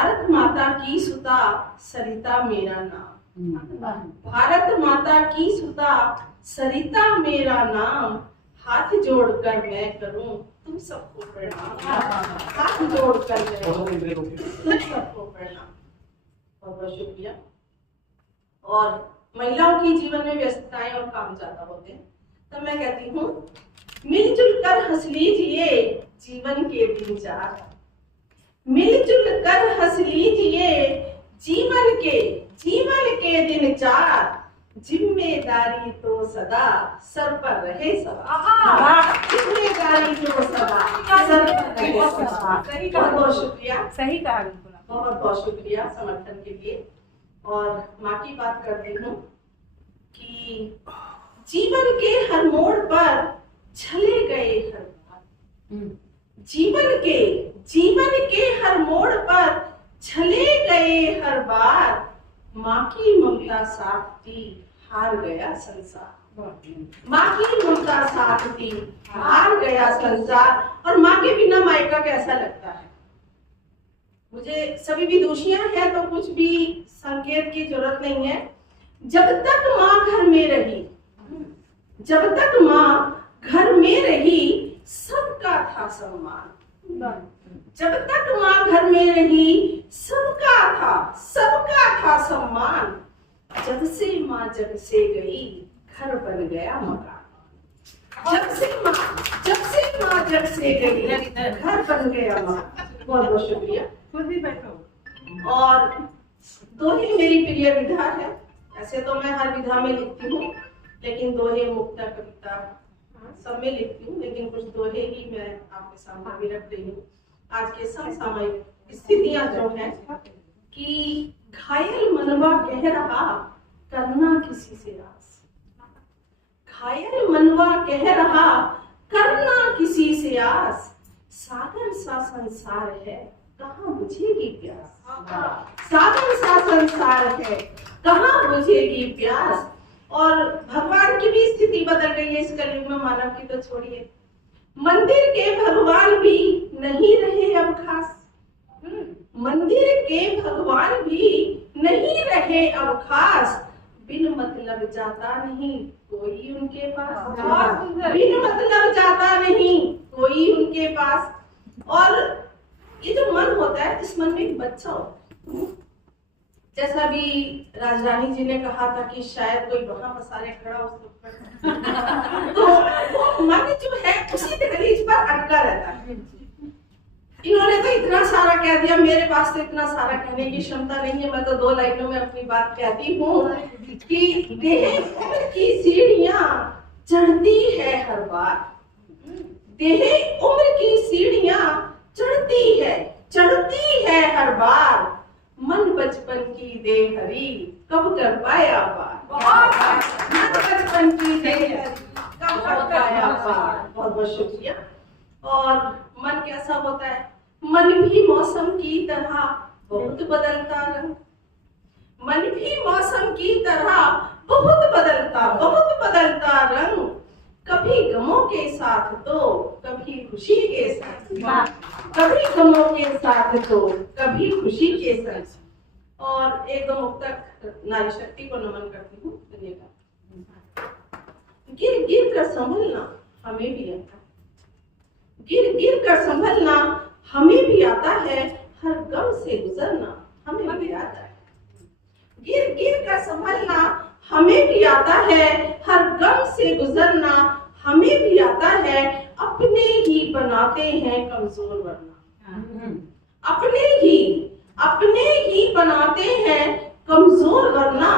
भारत माता की सुता सरिता मेरा नाम, भारत माता की सुता सरिता मेरा नाम, हाथ जोड़कर मैं करूं तुम सबको प्रणाम, हाथ जोड़कर मैं करूं तुम सबको प्रणाम। बहुत बहुत शुक्रिया। और महिलाओं की जीवन में व्यस्तताएं और काम ज्यादा होते हैं, तो मैं कहती हूँ मिलजुल कर हंस लीजिए जीवन के दिन चार, मिलजुल कर हंस लीजिए जीवन के दिन चार, जिम्मेदारी तो सदा सर पर रहे सवार, जिम्मेदारी तो सदा सर पर रहे सवार। बहुत बहुत शुक्रिया, सही कहा बिल्कुल, बहुत बहुत शुक्रिया समर्थन के लिए। और माँ की बात करती हूँ कि जीवन के हर मोड़ पर चले गए हर बार, जीवन के हर मोड़ पर चले गए हर बार, माँ की ममता साथ थी हार गया संसार, माँ की ममता साथ थी हार गया संसार। और माँ के बिना मायका कैसा लगता है। मुझे सभी विदुषियां हैं तो कुछ भी संकेत की जरूरत नहीं है। जब तक माँ घर में रही, जब तक माँ घर में रही सबका था सम्मान, जब तक माँ घर में रही सबका था सम्मान। जब से माँ जग से गई घर बन गया मकान, जब से माँ जग से गई घर बन गया मकान। बहुत बहुत शुक्रिया। खुद भी बैठो। और दोहे मेरी प्रिय विधा है। ऐसे तो मैं हर विधा में लिखती हूँ, लेकिन दोहे, मुक्ता, कविता सब में लिखती हूँ, लेकिन कुछ दोहे ही मैं आपके सामने भी रख रही हूँ। आज के समसामयिक स्थितियां जो है कि घायल मनवा कह रहा करना किसी से आस, घायल मनवा कह रहा करना किसी से आस, सागर सा संसार है कहाँ बुझेगी प्यास, सागर सा संसार है कहाँ बुझेगी प्यास। और भगवान की भी स्थिति बदल रही है इस कलयुग में, मानव की तो छोड़िए। मंदिर के भगवान भी नहीं रहे अब खास, मंदिर के भगवान भी नहीं रहे अब खास, बिन मतलब जाता नहीं कोई उनके पास, बिन मतलब जाता नहीं कोई उनके पास। और ये जो मन होता है, इस मन में एक बच्चा होता है। जैसा भी राजरानी जी ने कहा था कि शायद कोई वहां पसारे खड़ा उस तो वो मन जो है उसी दहलीज पर अटका रहता है। इन्होंने तो इतना सारा कह दिया, मेरे पास तो इतना सारा कहने की क्षमता नहीं है। मैं तो 2 लाइनों में अपनी बात कहती हूँ कि देह उम्र की सीढ़ियां चढ़ती है हर बार, देह उम्र की सीढ़ियां चढ़ती है हर बार, मन बचपन की दे हरी कब कर पाया पार, मन बचपन की दे हरी कब कर पाया पार। बहुत बहुत शुक्रिया। और मन कैसा होता है? मन भी मौसम की तरह बहुत बदलता रंग, मन भी मौसम की तरह बहुत बदलता रंग, कभी गमों के साथ तो कभी खुशी के साथ, कभी गमों के साथ तो कभी खुशी के साथ। और एक दो मुक्तक नारी शक्ति को नमन करती हूँ। गिर गिर कर संभलना हमें भी आता है, गिर गिर कर संभलना हमें भी आता है, हर गम से गुजरना हमें भी आता है, गिर गिर कर संभलना हमें भी आता है, हर गम से गुजरना हमें भी आता है, अपने ही बनाते हैं कमजोर वरना, अपने ही बनाते हैं कमजोर वरना,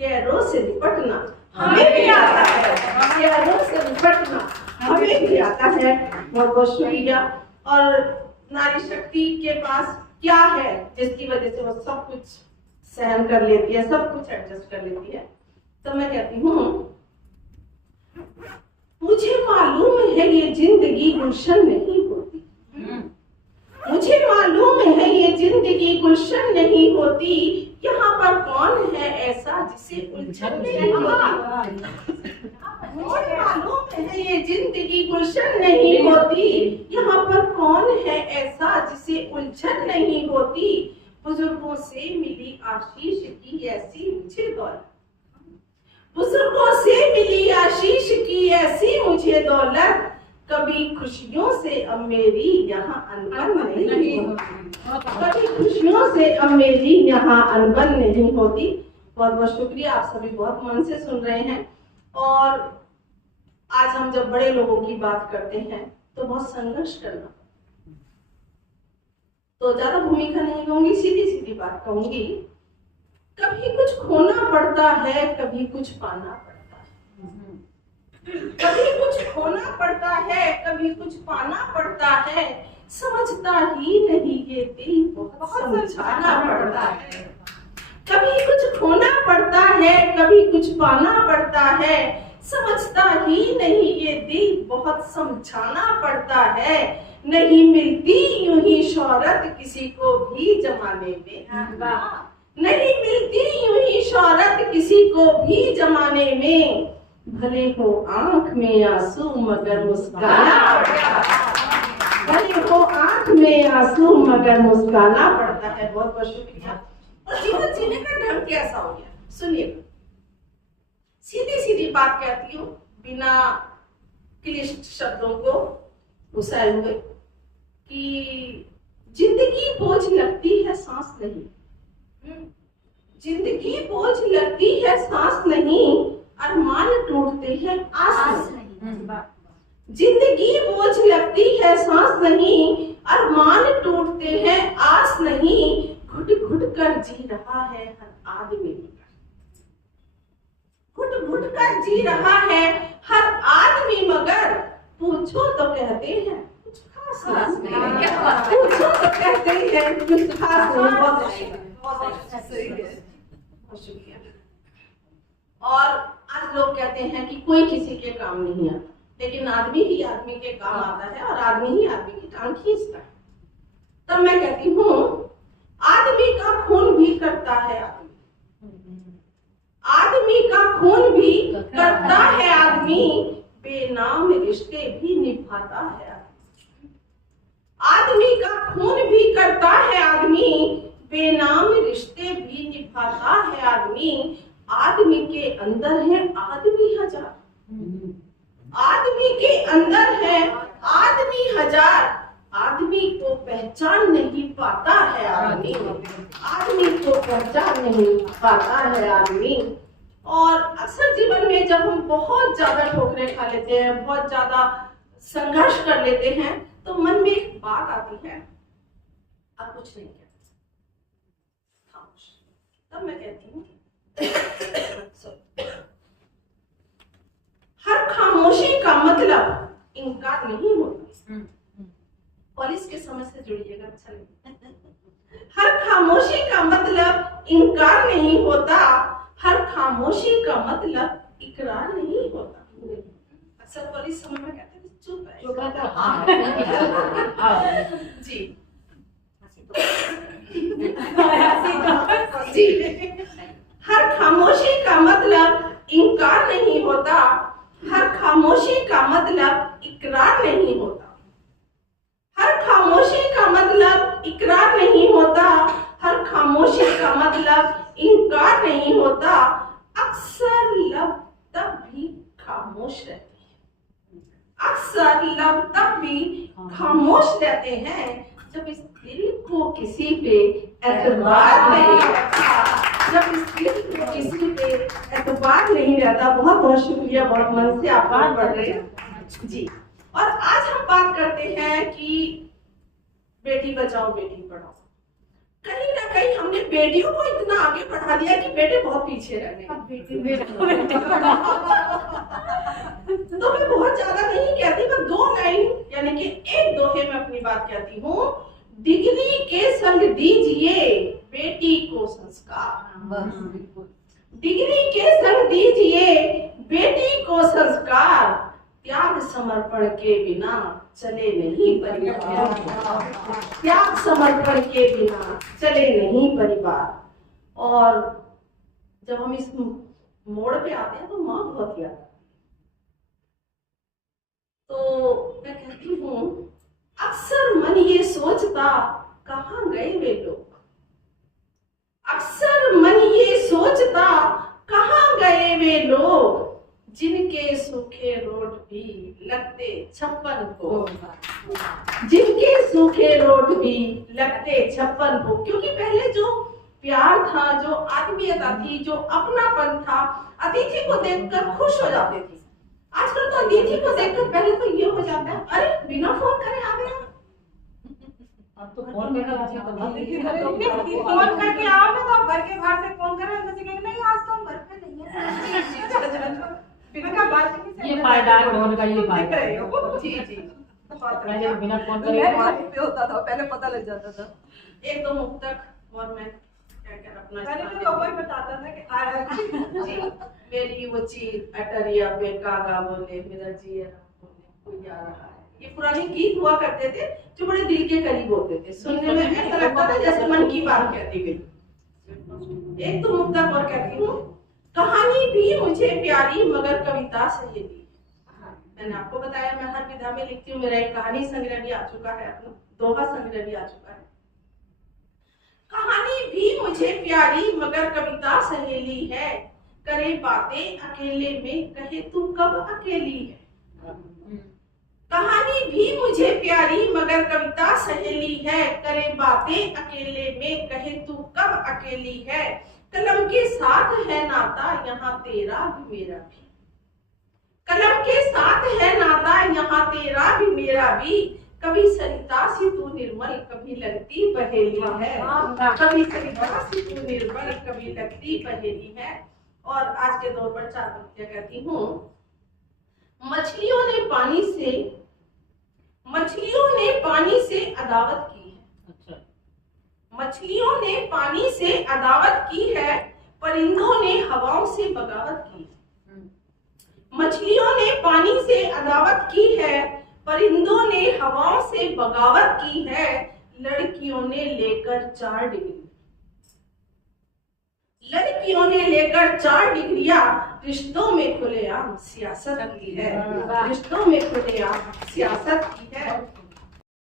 गैरों से निपटना हमें भी आता है, गैरों से निपटना हमें भी आता है। बहुत बहुत शुक्रिया। और नारी शक्ति के पास क्या है जिसकी वजह से वो सब कुछ सहन कर लेती है, सब कुछ एडजस्ट कर लेती है? तो मैं कहती हूँ, मुझे मालूम है ये जिंदगी गुलशन नहीं होती, मुझे मालूम है ये जिंदगी गुलशन नहीं होती, यहाँ पर कौन है ऐसा जिसे उलझन नहीं होती, मुझे मालूम है ये जिंदगी गुलशन नहीं होती, यहाँ पर कौन है ऐसा जिसे उलझन नहीं होती, बुजुर्गों से मिली आशीष की ऐसी मुझे दौलत, बुजुर्गों से मिली आशीष की ऐसी मुझे दौलत, कभी खुशियों से अब मेरी यहाँ अनबन नहीं होती, कभी खुशियों से अब मेरी यहाँ अनबन नहीं होती। बहुत बहुत शुक्रिया, आप सभी बहुत मन से सुन रहे हैं। और आज हम जब बड़े लोगों की बात करते हैं तो बहुत संघर्ष करना, तो ज्यादा भूमिका नहीं कहूंगी, सीधी सीधी बात कहूंगी। कभी कुछ खोना पड़ता है, कभी कुछ पाना पड़ता है, कभी कुछ खोना पड़ता है, कभी कुछ पाना पड़ता है, समझता ही नहीं ये दिल बहुत समझाना पड़ता है। कभी कुछ खोना पड़ता है, कभी कुछ पाना पड़ता है, समझता ही नहीं ये दिल बहुत समझाना पड़ता है। नहीं मिलती यूं ही शोहरत किसी को भी जमाने में, नहीं मिलती यूं ही शोहरत किसी को भी जमाने में, भले हो आंख में आंसू मगर मुस्काना पड़ता है, भले हो आंख में आंसू मगर मुस्काना पड़ता है। बहुत बहुत शुक्रिया। और जीवन जीने का ढंग कैसा हो गया, सुनिए, सीधी सीधी बात कहती हूँ बिना क्लिष्ट शब्दों को घुसाए हुए, कि जिंदगी बोझ लगती है सांस नहीं, जिंदगी बोझ लगती है सांस नहीं, अरमान टूटते हैं आस नहीं, जिंदगी बोझ लगती है सांस नहीं, अरमान टूटते हैं आस नहीं, घुट घुट कर जी रहा है हर आदमी, घुट घुट कर जी रहा है हर आदमी, मगर पूछो तो कहते हैं कुछ खास नहीं, पूछो तो कहते हैं कुछ खास नहीं। बहुत शुक्रिया। और आज लोग कहते हैं कि कोई किसी के काम नहीं आता, लेकिन आदमी ही आदमी के काम आता है और आदमी ही आदमी की टांग खींचता है। तब मैं कहती हूँ आदमी का खून भी करता है आदमी, आदमी का खून भी करता है आदमी, बेनाम रिश्ते भी निभाता है आदमी, आदमी का खून भी करता है आदमी, बेनाम रिश्ते भी निभाता है आदमी। आदमी के अंदर है आदमी हजार, आदमी के अंदर है आदमी हजार, आदमी को पहचान नहीं पाता है आदमी, आदमी को पहचान नहीं पाता है आदमी। और अक्सर जीवन में जब हम बहुत ज्यादा ठोकरें खा लेते हैं, बहुत ज्यादा संघर्ष कर लेते हैं, तो मन में एक बात आती है, अब कुछ नहीं कहते, खामोश। तब मैं कहती हूँ हर खामोशी का मतलब इनकार नहीं होता। और इसके समझ से जुड़िएगा, अच्छा नहीं। हर खामोशी का मतलब इनकार नहीं होता, हर खामोशी का मतलब इकरार नहीं होता। अक्सर पुलिस समझ में कहते हैं चुप है, चुप है जी जी। हर खामोशी का मतलब इनकार नहीं होता, हर खामोशी का मतलब इकरार नहीं होता, हर खामोशी का मतलब इकरार नहीं होता, हर खामोशी का मतलब इनकार नहीं होता। अक्सर लब तब भी खामोश रहते हैं, अक्सर लब तब भी खामोश रहते हैं जब इस दिल को किसी पे एतबार नहीं रहता, जब इस दिल को किसी पे एतबार नहीं रहता। बहुत बहुत शुक्रिया, बहुत मन से आभार बढ़ रहे हैं जी। और आज हम बात करते हैं कि बेटी बचाओ बेटी पढ़ाओ। कहीं ना कहीं हमने बेटियों को इतना आगे बढ़ा दिया कि बेटे बहुत पीछे रह गए। तो मैं बहुत ज्यादा नहीं कहती, मैं 2 लाइन यानी कि एक दोहे में अपनी बात कहती हूँ। डिग्री के संग दीजिए बेटी को संस्कार, डिग्री के संग दीजिए बेटी को संस्कार, त्याग समर्पण के बिना चले नहीं परिवार, त्याग समर्पण के बिना चले नहीं परिवार। और जब हम इस मोड़ पे आते हैं तो माँ बहुत याद आती है। तो मैं कहती हूँ अक्सर मन ये सोचता कहाँ गए वे लोग, सोचता कहाँ गए वे लोग जिनके सूखे रोड भी लगते 56 को, जिनके सूखे रोड भी लगते 56 को। क्योंकि पहले जो प्यार था, जो आत्मीयता थी, जो अपनापन था, अतिथि को देखकर खुश हो जाते थे। आजकल तो अतिथि को देखकर पहले तो ये हो जाता है, अरे बिना फोन करे आ गया। अब तो फोन करके फोन करके आओ ना, तो घर के बाहर से फोन करें तो कहेंगे नहीं आज तो हम घर पे नहीं है। बिना बात नहीं, ये फायदा है फोन का, ये फायदा है। जी जी, पहले बिना फोन करे पे होता था, पहले पता लग जाता था। एक दो मुक्तक और मैं क्या क्या अपना पहले तो कोई बताता था कि आ रहा है। जी, मेरी वो चीज अटरिया पे कागा बोले, मेरा जिया बोले कोई आ रहा है। ये पुराने गीत हुआ करते थे जो बड़े दिल के करीब होते थे, सुनने में ऐसा लगता था जैसे मन की बात कहती गई। एक तो मुक्तक और कहती हूँ, कहानी भी मुझे प्यारी मगर कविता सहेली। मैंने आपको बताया मैं हर विधा में लिखती हूँ। मेरा एक कहानी संग्रह भी आ चुका है, अपना दोहा संग्रह भी आ चुका है। कहानी भी मुझे प्यारी मगर कविता सहेली है, करे बातें अकेले में कहे तू कब अकेली है। कहानी भी मुझे प्यारी मगर कविता सहेली है, करे बातें अकेले में कहे तू कब अकेली है। कलम के साथ है नाता यहाँ तेरा भी मेरा भी, कलम के साथ है नाता यहाँ तेरा भी मेरा भी। कभी सरिता सी तू निर्मल कभी लगती पहेली है, कभी सरिता सी तू निर्मल कभी लगती पहेली है। और आज के दौर पर 4 पंक्तियां कहती हूँ। मछलियों ने पानी से अदावत की है। अच्छा, मछलियों ने पानी से अदावत की है, परिंदों ने हवाओं से बगावत की है। मछलियों ने पानी से अदावत की है, परिंदों ने हवाओं से बगावत की है। लड़कियों ने लेकर 4 डिग्री, लड़कियों ने लेकर 4 डिग्रियां रिश्तों में खुलेआम सियासत की है, रिश्तों में खुलेआम सियासत की है।